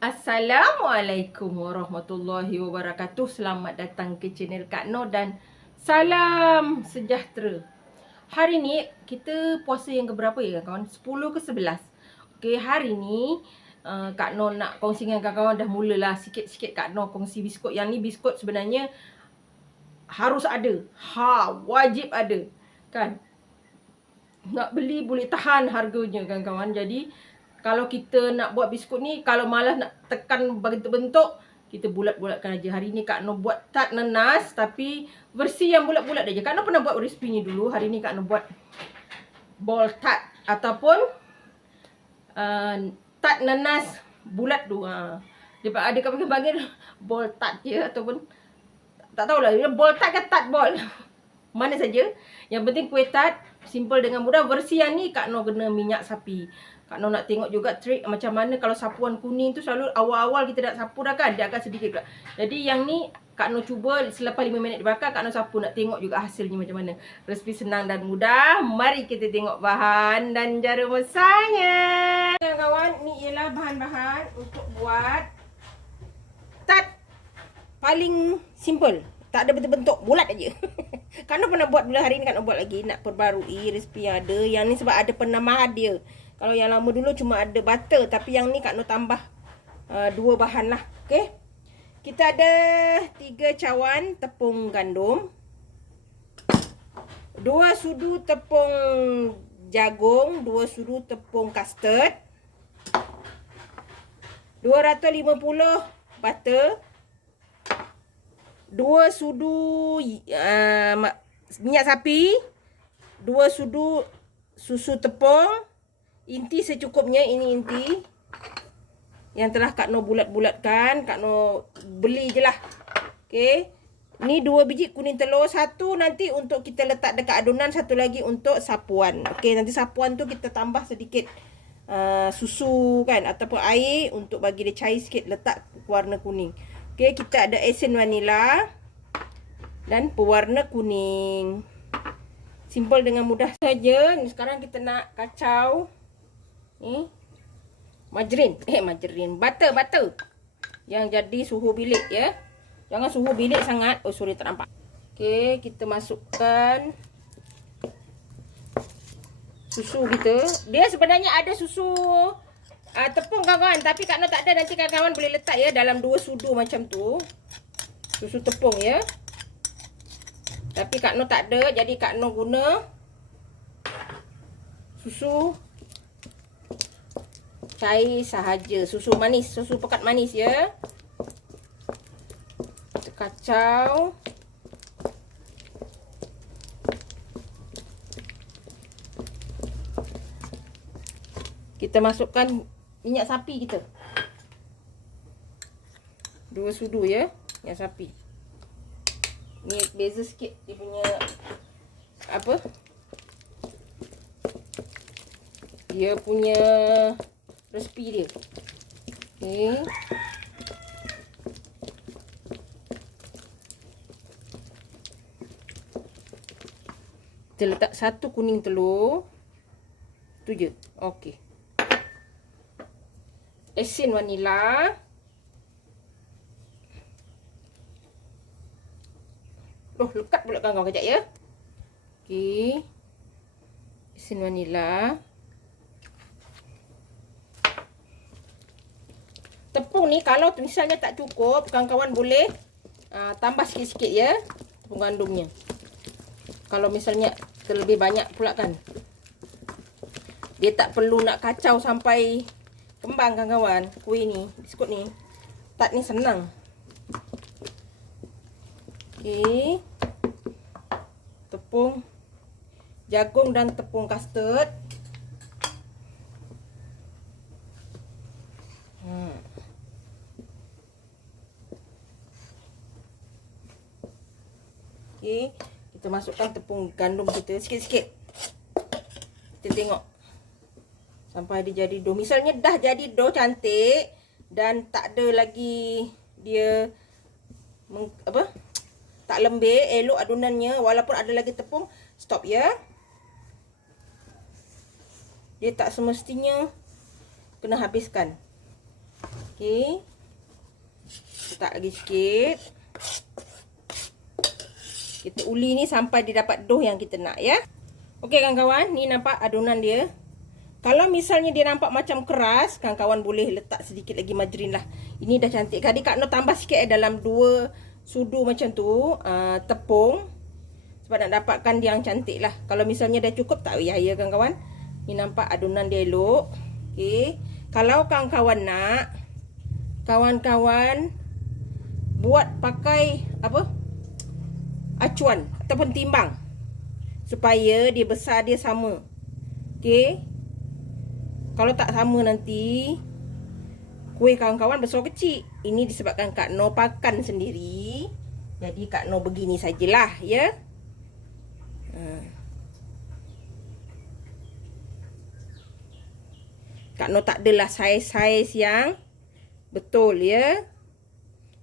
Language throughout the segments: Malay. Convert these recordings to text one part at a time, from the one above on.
Assalamualaikum warahmatullahi wabarakatuh. Selamat datang ke channel Kak Noh dan salam sejahtera. Hari ni kita puasa yang keberapa ya kawan? 10 ke 11. Okey, hari ni uh, Kak Noh nak kongsi dengan kawan-kawan dah mulalah sikit-sikit Kak Noh kongsi biskut. Yang ni biskut sebenarnya harus ada. Ha, wajib ada. Kan? Nak beli boleh tahan harganya kan kawan. Jadi kalau kita nak buat biskut ni kalau malas nak tekan bentuk-bentuk kita bulat-bulatkan aja. Hari ni Kak Noh buat tart nanas tapi versi yang bulat-bulat aja. Kak Noh pernah buat resipi ni dulu. Hari ni Kak Noh buat ball tart ataupun uh, tart nanas bulat tu. Ha. Dia ada kat bahagian ball tart je ataupun tak tahulah dia ball tart ke tart ball. Mana saja. Yang penting kuih tart simple dengan mudah. Versi yang ni Kak Noh guna minyak sapi. Kak Noh nak tengok juga trik macam mana kalau sapuan kuning tu selalu awal-awal kita nak sapu dah kan. Dia agak sedikit juga. Jadi yang ni Kak Noh cuba selepas 5 minit dibakar Kak Noh sapu nak tengok juga hasilnya macam mana. Resipi senang dan mudah. Mari kita tengok bahan dan cara masaknya. Kawan-kawan ni ialah bahan-bahan untuk buat tart paling simple. Tak ada bentuk-bentuk bulat aja. Kak Noh pernah buat dulu hari ni Kak Noh buat lagi nak perbarui resipi yang ada. Yang ni sebab ada penambahan dia. Kalau yang lama dulu cuma ada butter. Tapi yang ni Kak Nur tambah uh, dua bahan lah. Okay. Kita ada tiga cawan tepung gandum. Dua sudu tepung jagung. Dua sudu tepung custard. 250 butter. Dua sudu uh, minyak sapi. Dua sudu susu tepung. Inti secukupnya ini inti. Yang telah Kak Noh bulat-bulatkan. Kak Noh beli je lah. Okay. Ni dua biji kuning telur. Satu nanti untuk kita letak dekat adunan. Satu lagi untuk sapuan. Okay. Nanti sapuan tu kita tambah sedikit uh, susu kan. Ataupun air untuk bagi dia cair sikit. Letak warna kuning. Okay. Kita ada esen vanila. Dan pewarna kuning. Simple dengan mudah saja. Sekarang kita nak kacau. Ni. Margarin. Eh, margarin. Butter, butter. Yang jadi suhu bilik ya. Jangan suhu bilik sangat. Oh, sorry tak nampak. Okey, kita masukkan susu kita. Dia sebenarnya ada susu uh, tepung kawan-kawan. Tapi Kak Noh tak ada. Nanti kawan-kawan boleh letak ya dalam dua sudu macam tu. Susu tepung ya. Tapi Kak Noh tak ada. Jadi Kak Noh guna susu cair sahaja. Susu manis, susu pekat manis ya. Kita kacau. Kita masukkan minyak sapi kita. Dua sudu ya, minyak sapi. Ni beza sikit dia punya apa? Dia punya resipi dia. Okey. Kita letak satu kuning telur. Tu je. Okey. Esen vanila. Oh, lekat pula kawan-kawan kejap ya. Okey. Esen vanila. Tepung ni kalau misalnya tak cukup, kawan-kawan boleh uh, tambah sikit-sikit ya tepung gandumnya. Kalau misalnya terlebih banyak pula kan. Dia tak perlu nak kacau sampai kembang kawan-kawan. Kuih ni, biskut ni. Tak ni senang. Okey. Tepung jagung dan tepung custard. Okey, kita masukkan tepung gandum kita sikit-sikit. Kita tengok. Sampai dia jadi dough. Misalnya dah jadi dough cantik dan tak ada lagi dia meng, apa? Tak lembik, elok adunannya walaupun ada lagi tepung, stop ya. Dia tak semestinya kena habiskan. Okey. Letak lagi sikit. Kita uli ni sampai dia dapat doh yang kita nak ya. Okey kawan-kawan, ni nampak adunan dia. Kalau misalnya dia nampak macam keras, kawan-kawan boleh letak sedikit lagi margarin lah. Ini dah cantik. Kadi Kak Nur tambah sikit eh, dalam dua sudu macam tu, uh, tepung. Sebab nak dapatkan dia yang cantik lah. Kalau misalnya dah cukup, tak payah ya kawan-kawan. Ni nampak adunan dia elok. Okey. Kalau kawan-kawan nak, kawan-kawan buat pakai apa? Acuan ataupun timbang. Supaya dia besar dia sama. Okey. Kalau tak sama nanti kuih kawan-kawan besar kecil. Ini disebabkan Kak No pakan sendiri. Jadi Kak No begini sajalah ya. Ha. Kak No tak adalah saiz-saiz yang betul ya.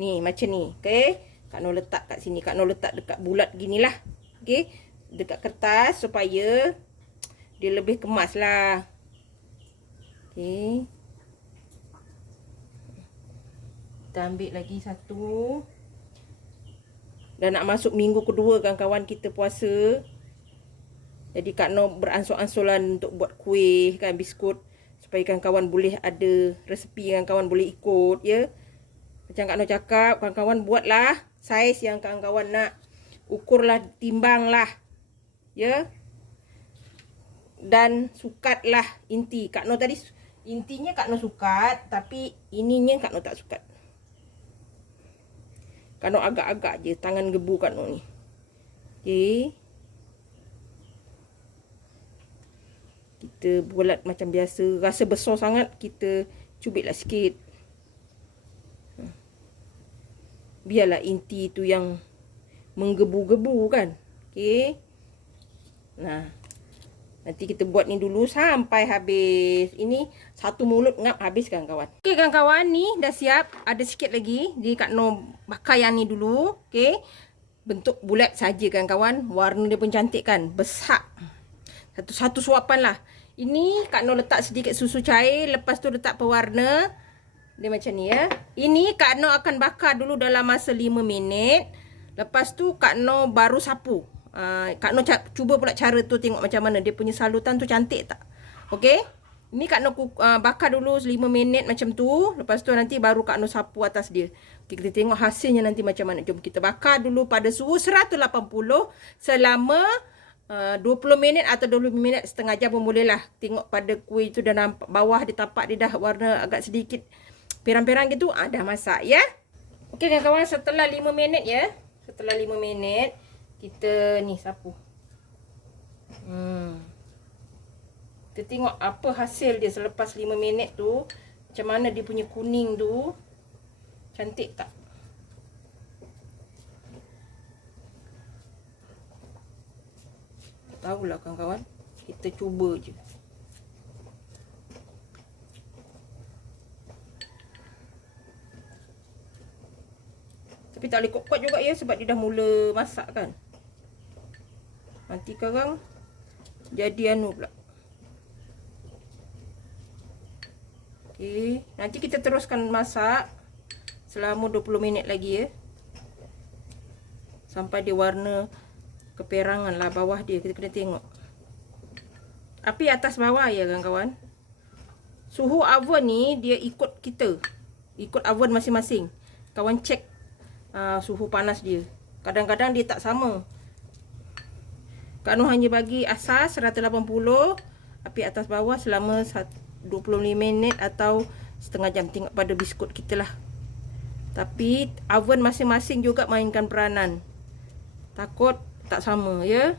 Ni macam ni. Okey. Kak No letak kat sini. Kak No letak dekat bulat ginilah. Okey. Dekat kertas supaya dia lebih kemas lah. Okey. Kita ambil lagi satu. Dan nak masuk minggu kedua kawan-kawan kita puasa. Jadi Kak Noh beransur-ansuran untuk buat kuih kan biskut. Supaya kawan-kawan boleh ada resepi kawan-kawan boleh ikut ya. Macam Kak Noh cakap kawan-kawan buatlah saiz yang kawan-kawan nak. Ukurlah timbanglah. Ya. Dan sukatlah inti. Kak Noh tadi Intinya Kak Noh sukat Tapi ininya Kak Noh tak sukat Kak Noh agak-agak je Tangan gebu Kak Noh ni Okay Kita bulat macam biasa Rasa besar sangat Kita cubitlah sikit hmm. Biarlah inti tu yang Menggebu-gebu kan Okay Nah Nanti kita buat ni dulu sampai habis. Ini satu mulut ngap habis kan kawan. Okey kan kawan ni dah siap. Ada sikit lagi. Jadi Kak Noh bakar yang ni dulu. Okey. Bentuk bulat saja kan kawan. Warna dia pun cantik kan. Besar. Satu satu suapan lah. Ini Kak Noh letak sedikit susu cair. Lepas tu letak pewarna. Dia macam ni ya. Ini Kak Noh akan bakar dulu dalam masa 5 minit. Lepas tu Kak Noh baru sapu. Uh, Kak Noh cuba pula cara tu tengok macam mana dia punya salutan tu cantik tak. Okey. Ini Kak Noh uh, bakar dulu 5 minit macam tu. Lepas tu nanti baru Kak Noh sapu atas dia. Okay, kita tengok hasilnya nanti macam mana. Jom kita bakar dulu pada suhu 180 selama uh, 20 minit atau 20 minit setengah jam pun boleh lah. Tengok pada kuih tu dah nampak bawah dia tapak dia dah warna agak sedikit perang-perang gitu. Ah, dah masak ya. Okey kawan-kawan setelah 5 minit ya. Setelah 5 minit kita ni sapu. Hmm. Kita tengok apa hasil dia selepas 5 minit tu. Macam mana dia punya kuning tu. Cantik tak? Tahulah kawan-kawan. Kita cuba je. Tapi tak boleh kuat-kuat juga ya sebab dia dah mula masak kan. Nanti sekarang jadi anu pula. Okey, nanti kita teruskan masak selama 20 minit lagi ya. Sampai dia warna keperangan lah bawah dia kita kena tengok. Api atas bawah ya kawan-kawan. Suhu oven ni dia ikut kita. Ikut oven masing-masing. Kawan cek uh, suhu panas dia. Kadang-kadang dia tak sama. Kak hanya bagi asas 180 api atas bawah selama 25 minit atau setengah jam tengok pada biskut kita lah. Tapi oven masing-masing juga mainkan peranan. Takut tak sama ya.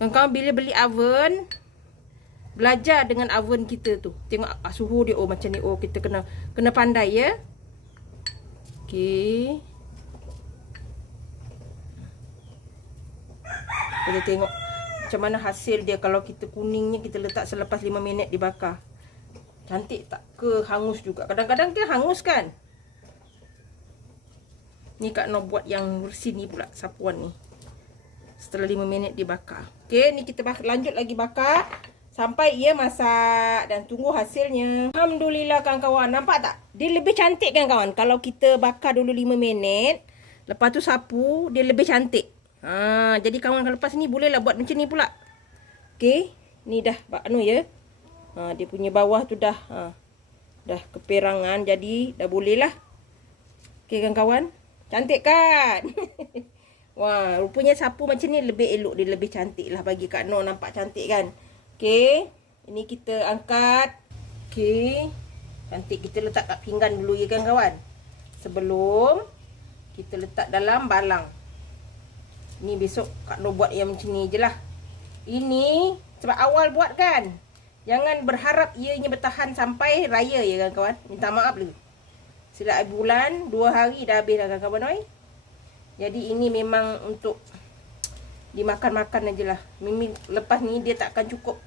Kau bila beli oven belajar dengan oven kita tu. Tengok ah, suhu dia oh macam ni oh kita kena kena pandai ya. Okey. Kita tengok macam mana hasil dia kalau kita kuningnya kita letak selepas 5 minit dibakar. Cantik tak? Ke hangus juga. Kadang-kadang dia hangus kan? Ni Kak Noh buat yang bersih ni pula sapuan ni. Setelah 5 minit dibakar. Okey, ni kita lanjut lagi bakar Sampai ia masak dan tunggu hasilnya. Alhamdulillah kawan-kawan. Nampak tak? Dia lebih cantik kan kawan? Kalau kita bakar dulu 5 minit. Lepas tu sapu, dia lebih cantik. Ha, jadi kawan kalau lepas ni bolehlah buat macam ni pula. Okey. Ni dah anu ya. Ha, dia punya bawah tu dah ha, dah keperangan. Jadi dah boleh lah. Okey kan kawan? Cantik kan? Wah, rupanya sapu macam ni lebih elok. Dia lebih cantik lah bagi Kak Noh nampak cantik kan? Okey. Ini kita angkat. Okey. Cantik kita letak kat pinggan dulu ya kan kawan. Sebelum kita letak dalam balang. Ni besok Kak Noh buat yang macam ni je lah. Ini sebab awal buat kan. Jangan berharap ianya bertahan sampai raya ya kan kawan. Minta maaf dulu. Sudah bulan, dua hari dah habis dah kan kawan. Jadi ini memang untuk dimakan-makan aja lah. Mimi lepas ni dia takkan cukup.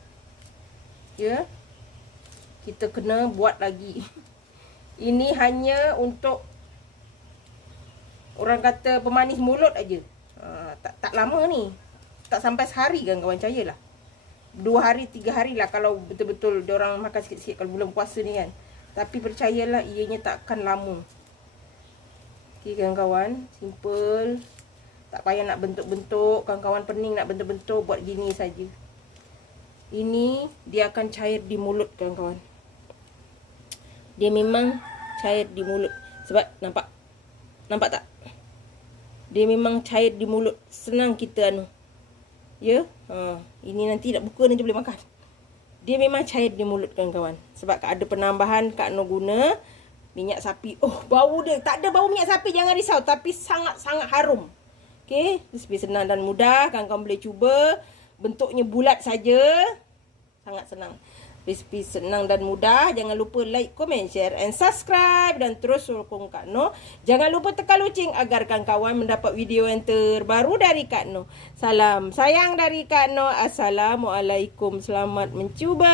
Ya. Kita kena buat lagi. Ini hanya untuk orang kata pemanis mulut aja. Ha, tak tak lama ni. Tak sampai sehari kan kawan lah. Dua hari, tiga hari lah kalau betul-betul orang makan sikit-sikit kalau bulan puasa ni kan. Tapi percayalah ianya takkan lama. Okey kawan-kawan, simple. Tak payah nak bentuk-bentuk. Kawan-kawan pening nak bentuk-bentuk. Buat gini saja. Ini dia akan cair di mulut kawan-kawan. Dia memang cair di mulut. Sebab nampak? Nampak tak? Dia memang cair di mulut. Senang kita anu. Ya? Ha. Ini nanti nak buka nanti boleh makan. Dia memang cair di mulut kawan-kawan. Sebab ada penambahan Kak Noh guna minyak sapi. Oh, bau dia. Tak ada bau minyak sapi. Jangan risau. Tapi sangat-sangat harum. Okey, lebih senang dan mudah. Kawan-kawan boleh cuba. Bentuknya bulat saja. Sangat senang. Resipi senang dan mudah. Jangan lupa like, komen, share and subscribe. Dan terus sokong Kak Noh. Jangan lupa tekan loceng agar kawan-kawan mendapat video yang terbaru dari Kak Noh. Salam sayang dari Kak Noh. Assalamualaikum. Selamat mencuba.